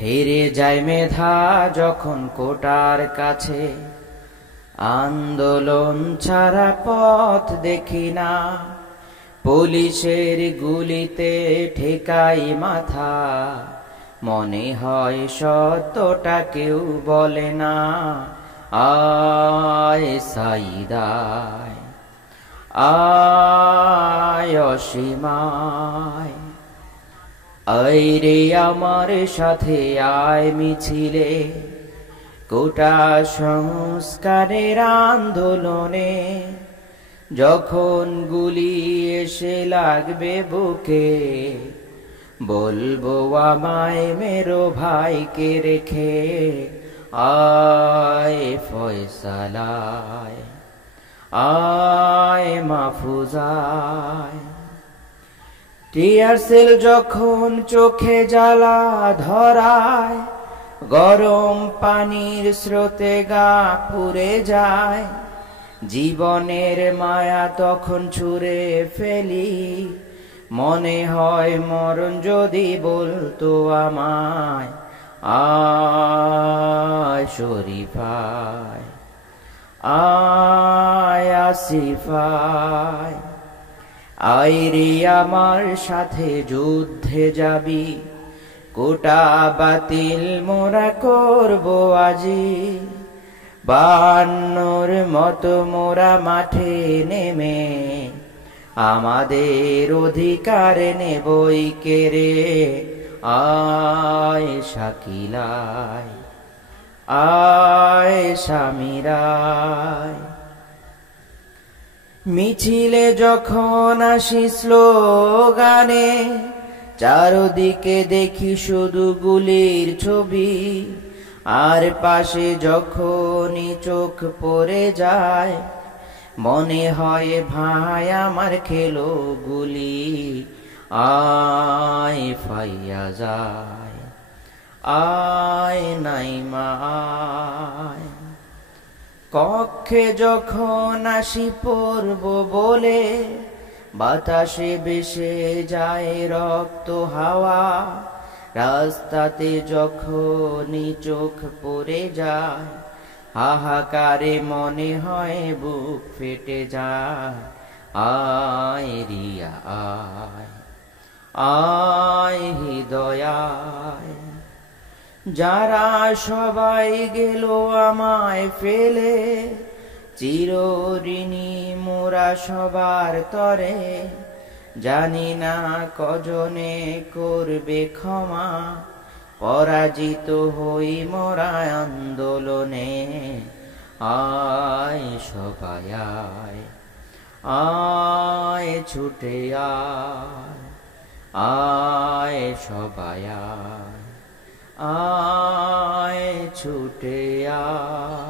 হেরে যায় মেধা যখন কোটার কাছে, আন্দোলন ছাড়া পথ দেখি না। পুলিশের গুলিতে ঠেকাই মাথা, মনে হয় সত্যটা কেউ বলে না। আয় সাইদায়, আয় অসীমায়, আয় রে আমার সাথে আয় মিছিলে, কোটা সংস্কারের আন্দোলনে। যখন গুলি এসে লাগবে বুকে, বলবো আমায় মেরো ভাইকে রেখে। আয় ফয়সালায়, আয় মাহফুজায়। টিয়ার সেল যখন চোখে জ্বালা ধরায়, গরম পানির স্রোতে গা পুড়ে যায়। জীবনের মায়া তখন ছুঁড়ে ফেলি, মনে হয় মরণ যদি বলতো আমায়। আয় শরীফায়, আয় আসিফায়, আয় রে আমার সাথে যুদ্ধে যাবি, কোটা বাতিল মোরা করবো আজি। 52 মতো মোরা মাঠে নেমে, আমাদের অধিকার নেবই কেড়ে। আয় শাকিলায়, আয় সামিরায়। মিছিলে যখন আসি স্লোগানে, চারদিকে দেখি শুধু গুলির ছবি। আর পাশে যখনই চোখ পড়ে যায়, মনে হয় ভাই আমার খেলো গুলি। আয় ফাইয়াজায়, আয় নাইমা আয়। কক্ষে যখন আসি পড়ব বলে, বাতাসে ভেসে যায় রক্ত হাওয়া। রাস্তাতে যখনই চোখ পড়ে যায়, হাহাকারে মনে হয় বুক ফেটে যায়। আয় রিয়া আয়, আয় হৃদয়ায়। যারা সবাই গেল আমায় ফেলে, চিরঋণী মোরা সবার তরে। জানি না কজনে করবে ক্ষমা, পরাজিত হই মোরা আন্দোলনে। আয় সবাই আয়, আয় ছুটে আয়, আয় সবাই আয়, আয় ছুটে আয়।